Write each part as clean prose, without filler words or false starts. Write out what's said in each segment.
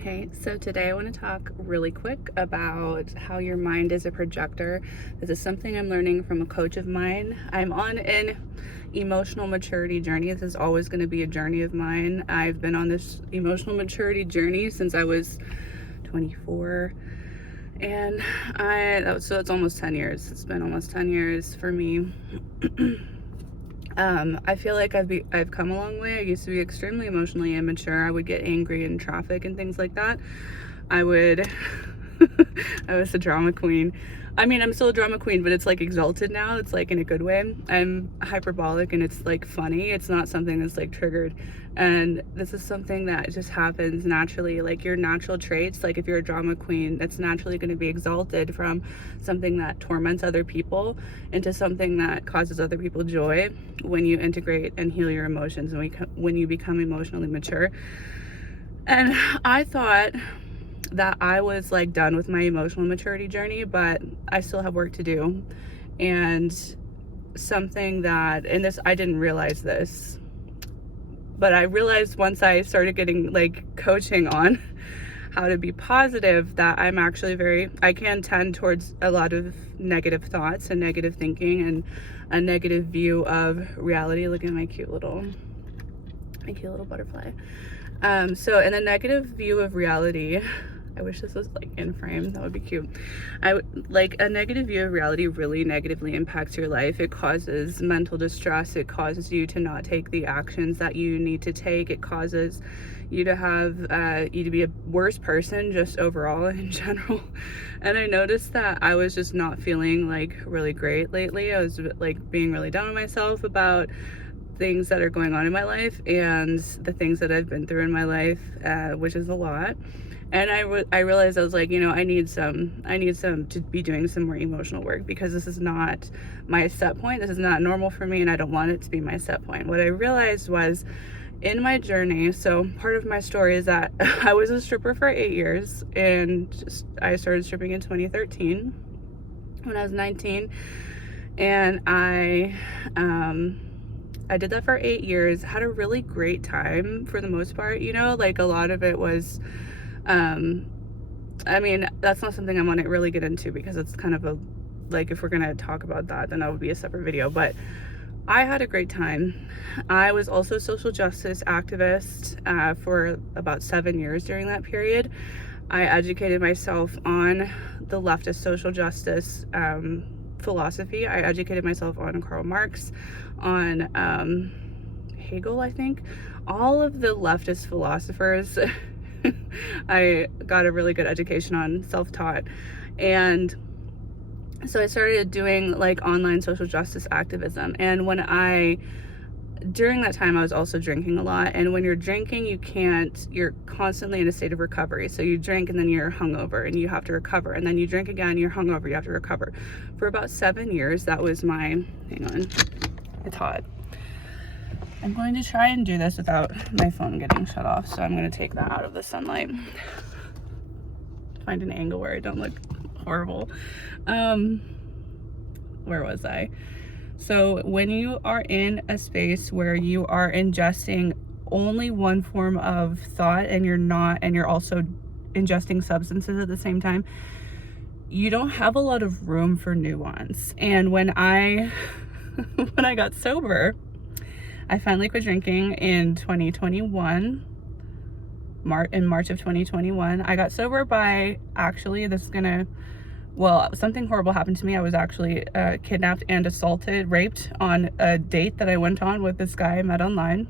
Okay, so today I want to talk really quick about how your mind is a projector. This is something I'm learning from a coach of mine. I'm on an emotional maturity journey. This is always going to be a journey of mine. I've been on this emotional maturity journey since I was 24, and so it's almost 10 years. It's been almost 10 years for me. I feel like I've come a long way. I used to be extremely emotionally immature. I would get angry in traffic and things like that. I was a drama queen. I mean, I'm still a drama queen, but it's like exalted now. It's like in a good way. I'm hyperbolic and it's like funny. It's not something that's like triggered. And this is something that just happens naturally. Like your natural traits, like if you're a drama queen, that's naturally going to be exalted from something that torments other people into something that causes other people joy when you integrate and heal your emotions and when you become emotionally mature. And I thought that I was like done with my emotional maturity journey, but I still have work to do. And I didn't realize this, but I realized once I started getting like coaching on how to be positive, that I can tend towards a lot of negative thoughts and negative thinking and a negative view of reality. Look at my cute little butterfly. So in a negative view of reality, I wish this was like in frame, that would be cute. A negative view of reality really negatively impacts your life. It causes mental distress. It causes you to not take the actions that you need to take. It causes you to be a worse person just overall in general. And I noticed that I was just not feeling like really great lately. I was like being really down on myself about things that are going on in my life and the things that I've been through in my life, which is a lot. And I realized I was like, I need some to be doing some more emotional work, because this is not my set point. This is not normal for me, and I don't want it to be my set point. What I realized was in my journey, so part of my story is that I was a stripper for 8 years, and I started stripping in 2013 when I was 19, and I did that for 8 years, had a really great time for the most part, like a lot of it was, I mean, that's not something I want to really get into, because it's kind of if we're going to talk about that, then that would be a separate video, but I had a great time. I was also a social justice activist for about 7 years during that period. I educated myself on the leftist social justice philosophy. I educated myself on Karl Marx, on Hegel, I think, all of the leftist philosophers. I got a really good education on, self-taught. And so I started doing like online social justice activism. And during that time, I was also drinking a lot. And when you're drinking, you're constantly in a state of recovery. So you drink and then you're hungover and you have to recover. And then you drink again, you're hungover, you have to recover. For about 7 years, that was hang on, it's hot. I'm going to try and do this without my phone getting shut off. So I'm going to take that out of the sunlight. Find an angle where I don't look horrible. Where was I? So when you are in a space where you are ingesting only one form of thought and you're also ingesting substances at the same time, you don't have a lot of room for nuance. And when I got sober, I finally quit drinking in 2021. In March of 2021. I got sober by something horrible happened to me. I was actually kidnapped and raped on a date that I went on with this guy I met online.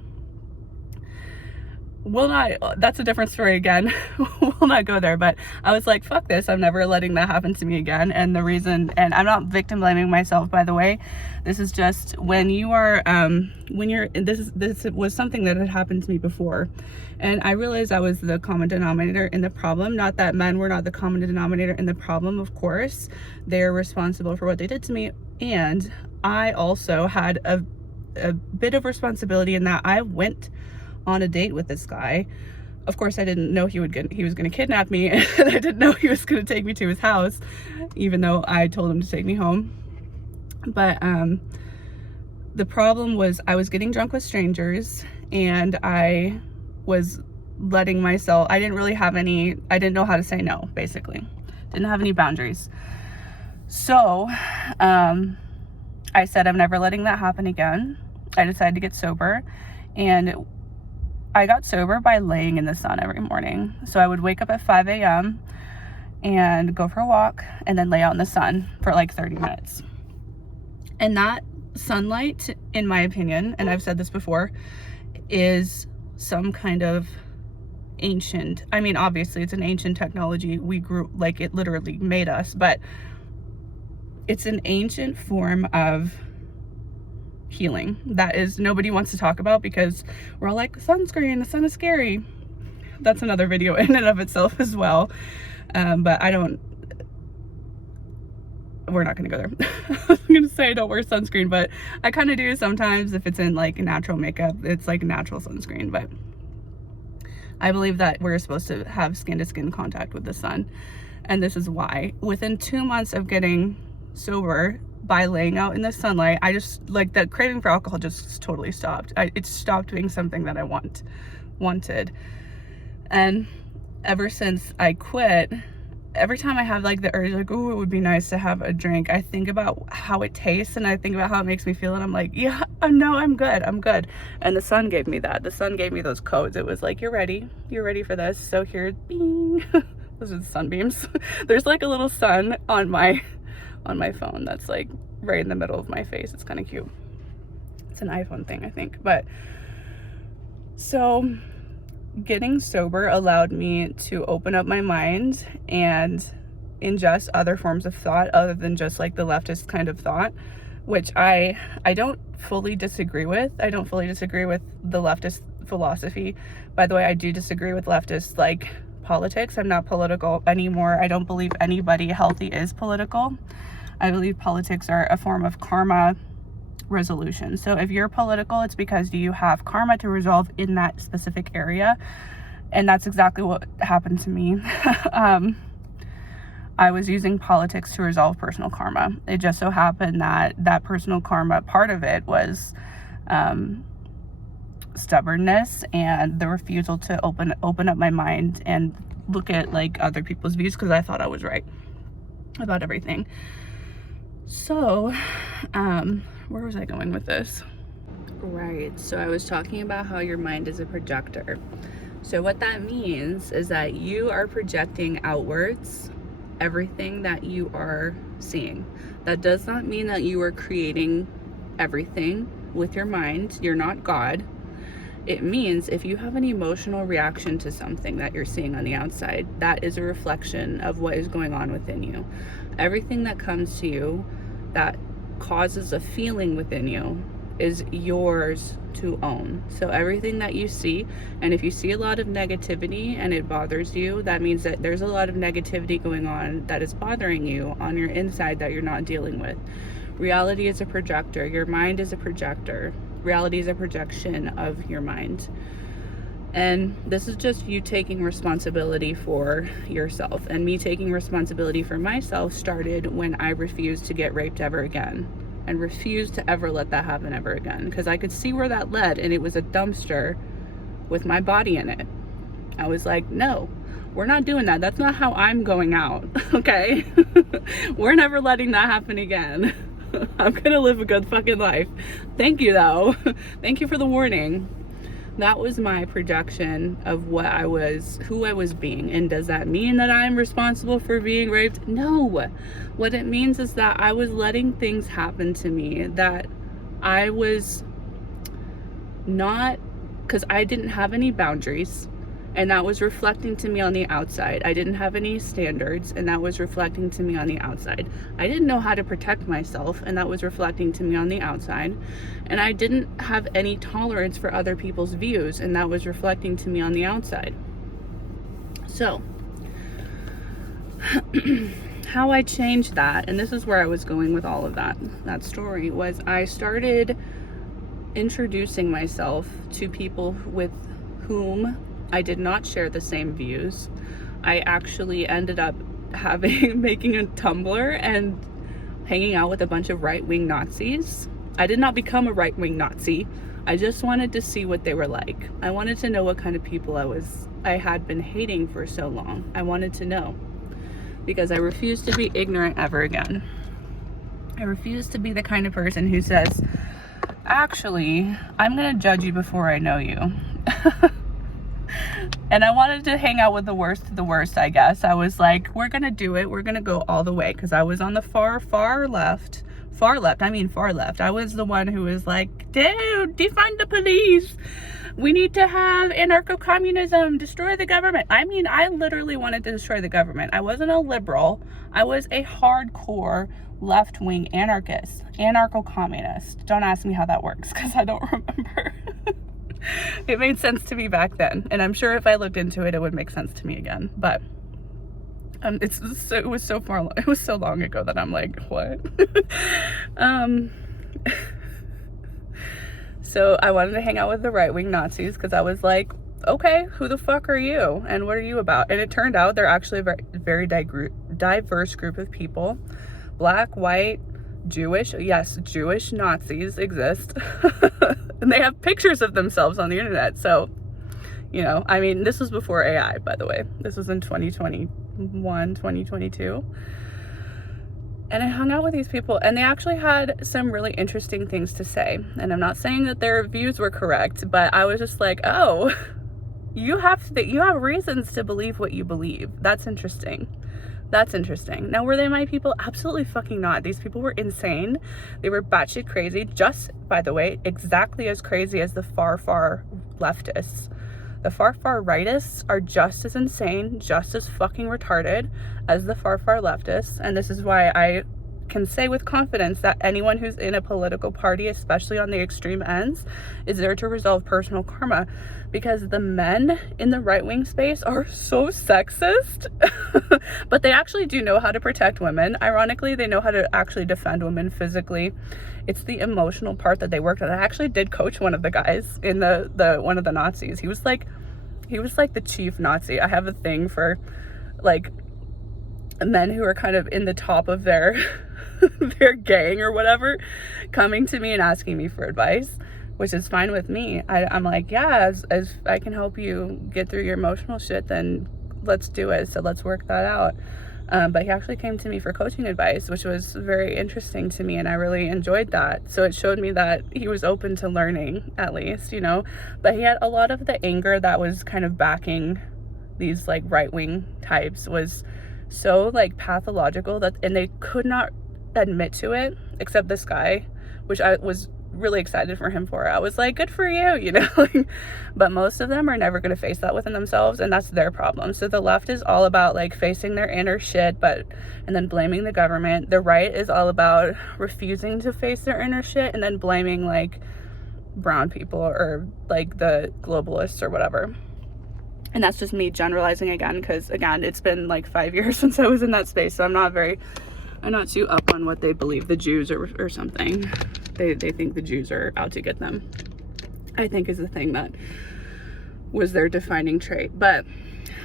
That's a different story again. We'll not go there, but I was like, fuck this. I'm never letting that happen to me again. And I'm not victim blaming myself, by the way. This is just this was something that had happened to me before. And I realized I was the common denominator in the problem. Not that men were not the common denominator in the problem, of course. They're responsible for what they did to me. And I also had a bit of responsibility in that I went on a date with this guy. Of course, I didn't know he was going to kidnap me, and I didn't know he was going to take me to his house, even though I told him to take me home. But the problem was I was getting drunk with strangers, and I was letting myself, I didn't know how to say no, basically. Didn't have any boundaries. So, I said, I'm never letting that happen again. I decided to get sober, and I got sober by laying in the sun every morning. So I would wake up at 5 a.m. and go for a walk and then lay out in the sun for like 30 minutes. And that sunlight, in my opinion, and I've said this before, is some kind of ancient, I mean, obviously it's an ancient technology. We grew, like, it literally made us, but it's an ancient form of healing that is nobody wants to talk about, because we're all like, sunscreen, the sun is scary. That's another video in and of itself as well. But we're not gonna go there. I was gonna say I don't wear sunscreen, but I kind of do sometimes. If it's in like natural makeup, it's like natural sunscreen. But I believe that we're supposed to have skin to skin contact with the sun, and this is why. Within 2 months of getting sober, by laying out in the sunlight, I just, like, the craving for alcohol just totally stopped. It stopped being something that I wanted. And ever since I quit, every time I have like the urge, like, oh, it would be nice to have a drink, I think about how it tastes and I think about how it makes me feel, and I'm like, yeah, no, I'm good. And the sun gave me that. The sun gave me those codes. It was like, you're ready for this. So here, bing. Those are the sunbeams. There's like a little sun on my phone that's like right in the middle of my face. It's kind of cute. It's an iPhone thing, I think. But so getting sober allowed me to open up my mind and ingest other forms of thought other than just like the leftist kind of thought, which I don't fully disagree with. I don't fully disagree with the leftist philosophy. By the way, I do disagree with leftist like politics. I'm not political anymore. I don't believe anybody healthy is political. I believe politics are a form of karma resolution. So if you're political, it's because you have karma to resolve in that specific area. And that's exactly what happened to me. I was using politics to resolve personal karma. It just so happened that personal karma, part of it was stubbornness and the refusal to open up my mind and look at like other people's views, because I thought I was right about everything. So where was I going with this? Right, so I was talking about how your mind is a projector. So what that means is that you are projecting outwards everything that you are seeing. That does not mean that you are creating everything with your mind. You're not God. It means if you have an emotional reaction to something that you're seeing on the outside, that is a reflection of what is going on within you. Everything that comes to you that causes a feeling within you is yours to own. So everything that you see, and if you see a lot of negativity and it bothers you, that means that there's a lot of negativity going on that is bothering you on your inside that you're not dealing with. Reality is a projector. Your mind is a projector. Reality is a projection of your mind. And this is just you taking responsibility for yourself. And me taking responsibility for myself started when I refused to get raped ever again, and refused to ever let that happen ever again, because I could see where that led, and it was a dumpster with my body in it. I was like, no, we're not doing that. That's not how I'm going out, okay? We're never letting that happen again. I'm gonna live a good fucking life. Thank you though. Thank you for the warning. That was my projection of who I was being. And does that mean that I'm responsible for being raped? No. What it means is that I was letting things happen to me that I was not, because I didn't have any boundaries, and that was reflecting to me on the outside. I didn't have any standards, and that was reflecting to me on the outside. I didn't know how to protect myself, and that was reflecting to me on the outside. And I didn't have any tolerance for other people's views, and that was reflecting to me on the outside. So, how I changed that, and this is where I was going with all of that story, was I started introducing myself to people with whom I did not share the same views. I actually ended up making a Tumblr and hanging out with a bunch of right-wing Nazis. I did not become a right-wing Nazi. I just wanted to see what they were like. I wanted to know what kind of people I had been hating for so long. I wanted to know, because I refuse to be ignorant ever again. I refuse to be the kind of person who says, actually, I'm gonna judge you before I know you. And I wanted to hang out with the worst of the worst, I guess. I was like, we're gonna do it. We're gonna go all the way, because I was on the far left. I was the one who was like, dude, defund the police. We need to have anarcho-communism, destroy the government. I mean, I literally wanted to destroy the government. I wasn't a liberal. I was a hardcore left-wing anarchist, anarcho-communist. Don't ask me how that works, because I don't remember. It made sense to me back then, and I'm sure if I looked into it, it would make sense to me again. But it was so long ago that I'm like, what? So I wanted to hang out with the right-wing Nazis, because I was like, okay, who the fuck are you, and what are you about? And it turned out they're actually a very diverse group of people. Black, white, Jewish. Yes, Jewish Nazis exist. And they have pictures of themselves on the internet. So, you know, I mean, this was before AI, by the way. This was in 2021, 2022. And I hung out with these people, and they actually had some really interesting things to say. And I'm not saying that their views were correct, but I was just like, oh, you have reasons to believe what you believe. That's interesting. That's interesting. Now, were they my people? Absolutely fucking not. These people were insane. They were batshit crazy. Just, by the way, exactly as crazy as the far leftists. The far rightists are just as insane, just as fucking retarded as the far leftists. And this is why I can say with confidence that anyone who's in a political party, especially on the extreme ends, is there to resolve personal karma, because the men in the right-wing space are so sexist. But they actually do know how to protect women. Ironically, they know how to actually defend women physically. It's the emotional part that they worked on. I actually did coach one of the guys in the one of the Nazis. He was like the chief Nazi. I have a thing for like men who are kind of in the top of their their gang or whatever, coming to me and asking me for advice, which is fine with me. I'm like, yeah, as I can help you get through your emotional shit, then let's do it. So let's work that out. But he actually came to me for coaching advice, which was very interesting to me, and I really enjoyed that. So it showed me that he was open to learning, at least, you know. But he had a lot of the anger that was kind of backing these like right-wing types was so like pathological, and they could not admit to it, except this guy, which I was really excited for him for. I was like, good for you, you know. But most of them are never going to face that within themselves, and that's their problem. So the left is all about like facing their inner shit, and then blaming the government. The right is all about refusing to face their inner shit and then blaming like brown people or like the globalists or whatever. And that's just me generalizing again, because again, it's been like 5 years since I was in that space, so I'm not too up on what they believe, the Jews or something. They think the Jews are out to get them, I think, is the thing that was their defining trait. But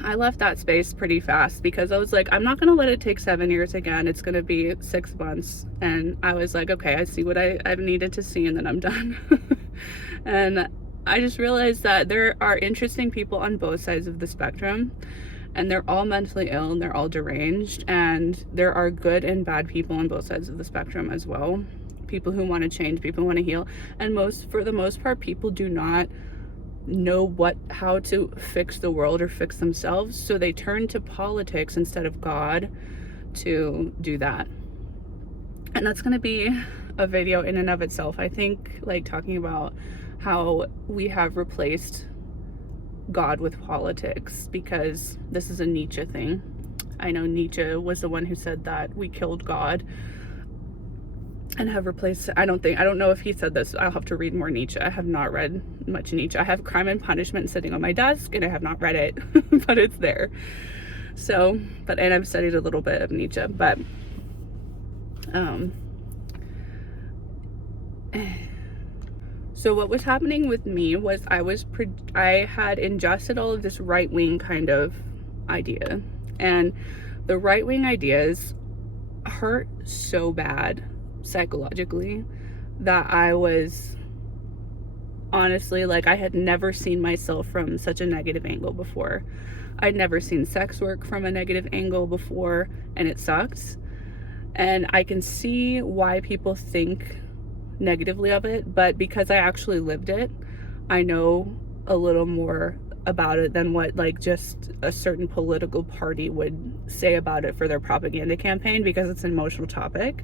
I left that space pretty fast, because I was like, I'm not going to let it take 7 years again. It's going to be 6 months. And I was like, okay, I see what I've needed to see, and then I'm done. And I just realized that there are interesting people on both sides of the spectrum, and they're all mentally ill and they're all deranged, and there are good and bad people on both sides of the spectrum as well. People who want to change, people who want to heal, and for the most part, people do not know how to fix the world or fix themselves, so they turn to politics instead of God to do that. And that's going to be a video in and of itself, I think, like talking about how we have replaced God with politics, because this is a Nietzsche thing. I know Nietzsche was the one who said that we killed God and have replaced, I don't know if he said this. I'll have to read more Nietzsche. I have not read much Nietzsche. I have Crime and Punishment sitting on my desk, and I have not read it, but it's there. So, and I've studied a little bit of Nietzsche, but so what was happening with me was I had ingested all of this right-wing kind of idea, and the right-wing ideas hurt so bad psychologically that I was honestly, like, I had never seen myself from such a negative angle before. I'd never seen sex work from a negative angle before, and it sucks. And I can see why people think negatively of it, but because I actually lived it, I know a little more about it than what like just a certain political party would say about it for their propaganda campaign, because it's an emotional topic.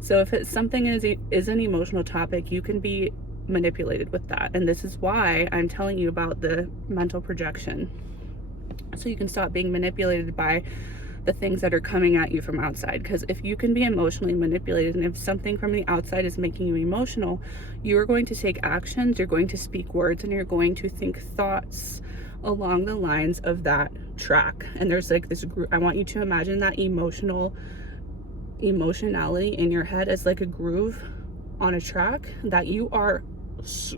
So if it's something is an emotional topic, you can be manipulated with that. And this is why I'm telling you about the mental projection, so you can stop being manipulated by the things that are coming at you from outside. Because if you can be emotionally manipulated, and if something from the outside is making you emotional, you are going to take actions, you're going to speak words, and you're going to think thoughts along the lines of that track. And there's like this group, I want you to imagine that emotionality in your head as like a groove on a track that you are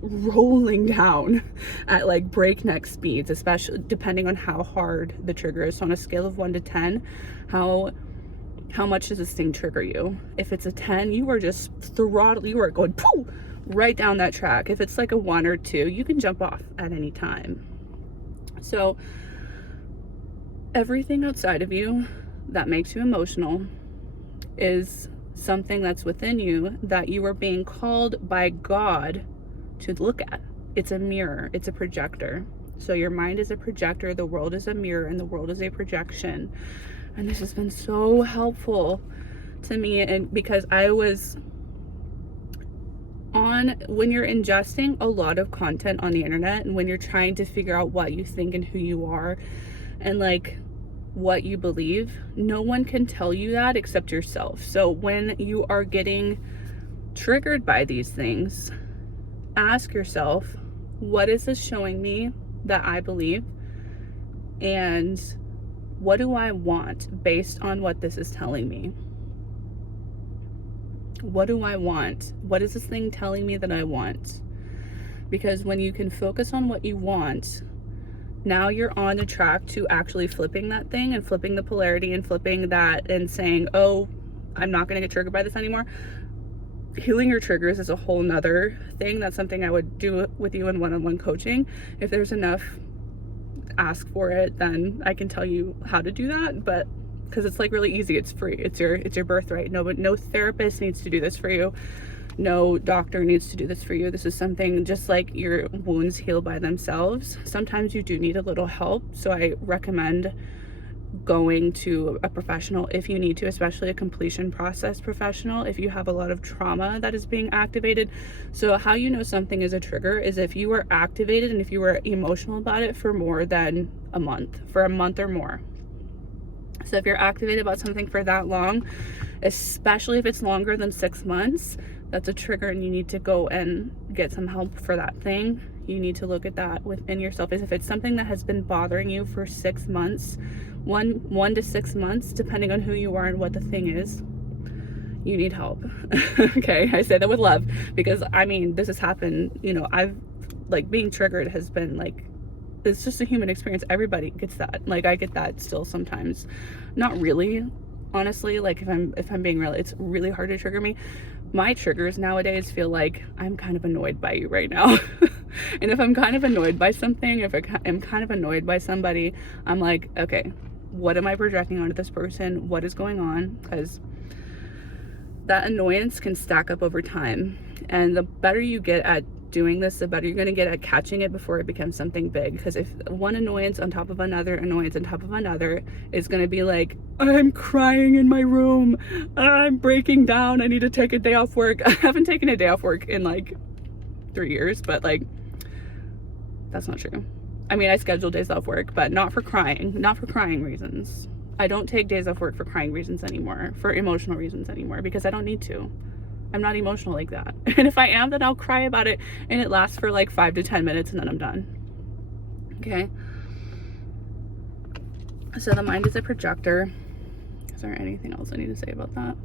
rolling down at like breakneck speeds, especially depending on how hard the trigger is. So on a scale of 1 to 10, how much does this thing trigger you? If it's a 10, you are just throttle, you are going poof, right down that track. If it's like a 1 or 2, you can jump off at any time. So everything outside of you that makes you emotional is something that's within you that you are being called by God to look at. It's a mirror, it's a projector. So your mind is a projector, the world is a mirror, and the world is a projection. And this has been so helpful to me, and because I was when you're ingesting a lot of content on the internet, and when you're trying to figure out what you think and who you are and like what you believe, no one can tell you that except yourself. So when you are getting triggered by these things, ask yourself, what is this showing me that I believe? And what do I want based on what this is telling me? What do I want? What is this thing telling me that I want? Because when you can focus on what you want, now you're on the track to actually flipping that thing and flipping the polarity and flipping that and saying, oh, I'm not going to get triggered by this anymore. Healing your triggers is a whole nother thing. That's something I would do with you in one-on-one coaching. If there's enough ask for it, then I can tell you how to do that. But because it's like really easy, it's free, it's your birthright. No therapist needs to do this for you, no doctor needs to do this for you. This is something, just like your wounds heal by themselves, sometimes you do need a little help. So I recommend going to a professional if you need to, especially a completion process professional if you have a lot of trauma that is being activated. So how you know something is a trigger is if you were activated and if you were emotional about it for more than a month, for a month or more. So if you're activated about something for that long, especially if it's longer than 6 months, that's a trigger, and you need to go and get some help for that thing. You need to look at that within yourself. As if it's something that has been bothering you for 6 months, one to 6 months, depending on who you are and what the thing is, you need help. Okay, I say that with love, because I mean, this has happened, you know, I've like, being triggered has been like, it's just a human experience. Everybody gets that. Like, I get that still sometimes. Not really, honestly. Like, if I'm being real, it's really hard to trigger me. My triggers nowadays feel like I'm kind of annoyed by you right now. And if I'm kind of annoyed by something, if I'm kind of annoyed by somebody, I'm like, okay, what am I projecting onto this person? What is going on? Because that annoyance can stack up over time. And the better you get at doing this, the better you're going to get at catching it before it becomes something big. Because if one annoyance on top of another annoyance on top of another is going to be like, I'm crying in my room, I'm breaking down, I need to take a day off work. I haven't taken a day off work in like 3 years, but like, that's not true. I mean, I schedule days off work, but not for crying reasons. I don't take days off work for crying reasons anymore, for emotional reasons anymore, because I don't need to. I'm not emotional like that. And if I am, then I'll cry about it, and it lasts for like 5 to 10 minutes, and then I'm done. Okay? So the mind is a projector. Is there anything else I need to say about that?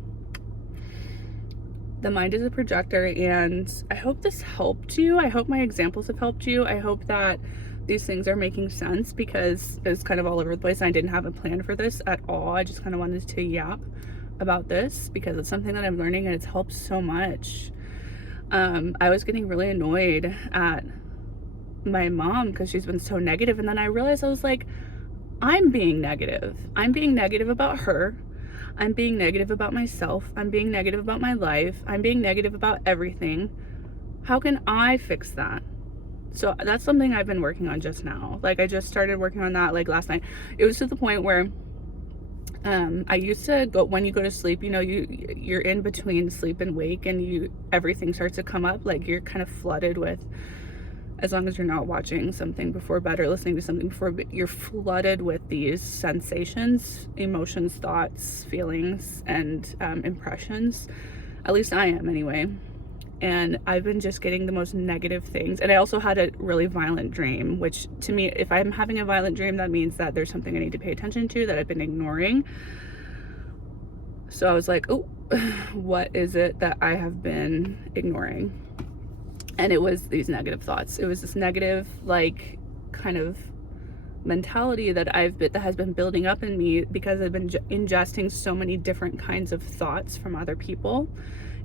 The mind is a projector, and I hope this helped you. I hope my examples have helped you. I hope that these things are making sense, because it's kind of all over the place. I didn't have a plan for this at all. I just kind of wanted to yap about this because it's something that I'm learning, and it's helped so much. I was getting really annoyed at my mom because she's been so negative. And then I realized, I was like, I'm being negative. I'm being negative about her. I'm being negative about myself. I'm being negative about my life. I'm being negative about everything. How can I fix that? So that's something I've been working on just now. Like, I just started working on that like last night. It was to the point where I used to go, when you go to sleep, you know, you're in between sleep and wake, and everything starts to come up. Like, you're kind of flooded with, as long as you're not watching something before bed or listening to something before bed, you're flooded with these sensations, emotions, thoughts, feelings, and impressions. At least I am, anyway. And I've been just getting the most negative things. And I also had a really violent dream, which to me, if I'm having a violent dream, that means that there's something I need to pay attention to that I've been ignoring. So I was like, oh, what is it that I have been ignoring? And it was these negative thoughts. It was this negative, like, kind of mentality that has been building up in me because I've been ingesting so many different kinds of thoughts from other people,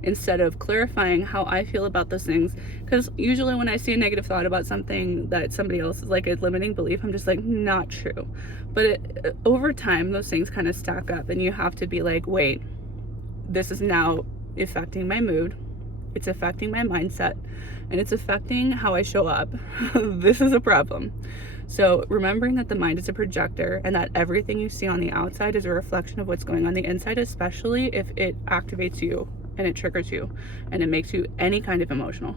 instead of clarifying how I feel about those things. Because usually when I see a negative thought about something that somebody else is like a limiting belief, I'm just like, not true. But over time, those things kind of stack up, and you have to be like, wait, this is now affecting my mood. It's affecting my mindset, and it's affecting how I show up. This is a problem. So remembering that the mind is a projector, and that everything you see on the outside is a reflection of what's going on the inside, especially if it activates you and it triggers you and it makes you any kind of emotional.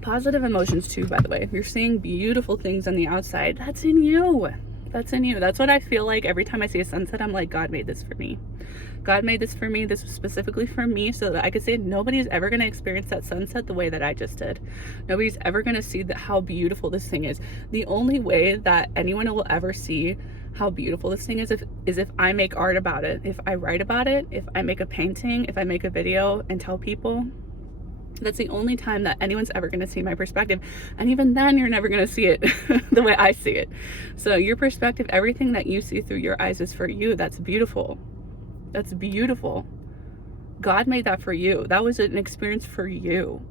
Positive emotions too, by the way. If you're seeing beautiful things on the outside, that's in you. That's in you. That's what I feel like every time I see a sunset. I'm like, God made this for me. God made this for me. This was specifically for me, so that I could say nobody's ever going to experience that sunset the way that I just did. Nobody's ever going to see how beautiful this thing is. The only way that anyone will ever see how beautiful this thing is if I make art about it, if I write about it, if I make a painting, if I make a video and tell people. That's the only time that anyone's ever going to see my perspective. And even then, you're never going to see it the way I see it. So your perspective, everything that you see through your eyes is for you. That's beautiful. That's beautiful. God made that for you. That was an experience for you.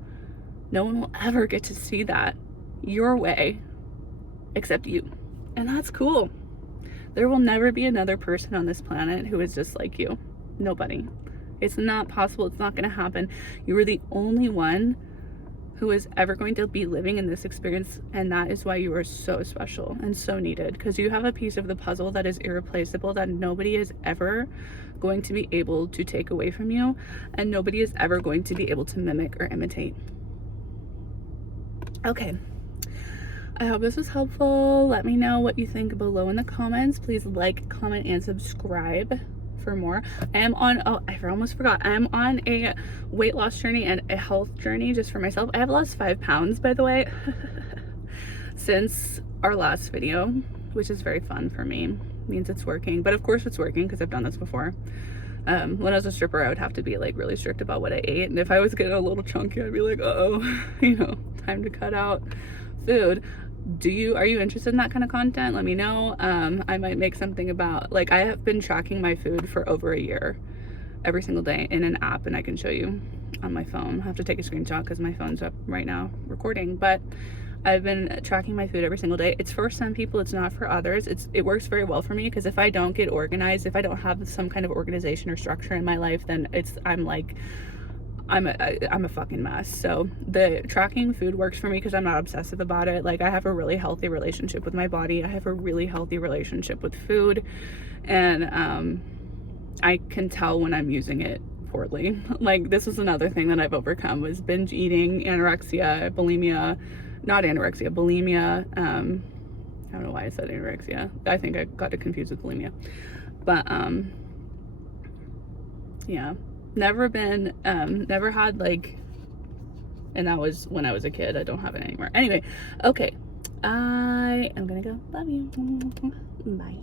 No one will ever get to see that your way except you. And that's cool. There will never be another person on this planet who is just like you. Nobody. It's not possible. It's not going to happen. You are the only one who is ever going to be living in this experience, and that is why you are so special and so needed, because you have a piece of the puzzle that is irreplaceable, that nobody is ever going to be able to take away from you, and nobody is ever going to be able to mimic or imitate. Okay. I hope this was helpful. Let me know what you think below in the comments. Please like, comment, and subscribe for more. I am on, oh, I almost forgot. I am on a weight loss journey and a health journey just for myself. I have lost 5 pounds, by the way, since our last video, which is very fun for me. It means it's working. But of course it's working because I've done this before. When I was a stripper, I would have to be like really strict about what I ate. And if I was getting a little chunky, I'd be like, uh-oh, you know, time to cut out food. Are you interested in that kind of content? Let me know. I might make something about, like, I have been tracking my food for over a year, every single day in an app, and I can show you on my phone. I have to take a screenshot because my phone's up right now recording, but I've been tracking my food every single day. It's for some people, it's not for others. It works very well for me, because if I don't get organized, if I don't have some kind of organization or structure in my life, then I'm a fucking mess. So the tracking food works for me because I'm not obsessive about it. Like, I have a really healthy relationship with my body. I have a really healthy relationship with food, and I can tell when I'm using it poorly. Like, this is another thing that I've overcome, was binge eating, anorexia, bulimia, not anorexia, bulimia. I don't know why I said anorexia. I think I got it confused with bulimia, but yeah. Never had, like, and that was when I was a kid. I don't have it anymore. Anyway, okay. I am gonna go. Love you. Bye.